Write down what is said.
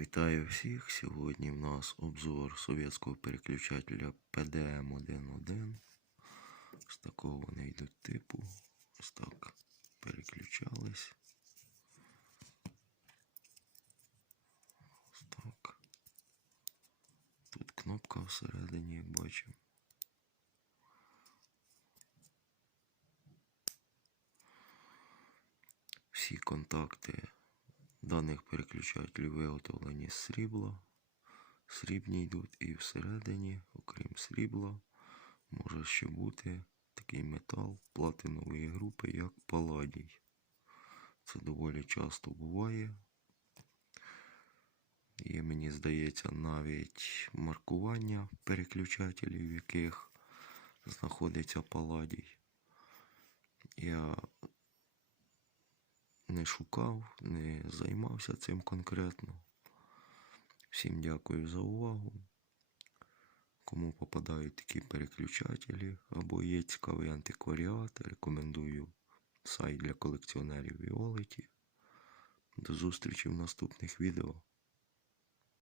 Вітаю всіх! Сьогодні в нас обзор совєтського переключателя PDM-11. З такого вони йдуть типу. Ось так переключались. Ось так. Тут кнопка всередині, як бачимо. Всі контакти даних переключателів виготовлені з срібла. Срібні йдуть і всередині, окрім срібла, може ще бути такий метал платинової групи, як паладій. Це доволі часто буває. Є, мені здається, навіть маркування переключателів, в яких знаходиться паладій. Я не шукав, не займався цим конкретно. Всім дякую за увагу. Кому попадають такі переключателі або є цікавий антикваріат, рекомендую сайт для колекціонерів Віолеті. До зустрічі в наступних відео.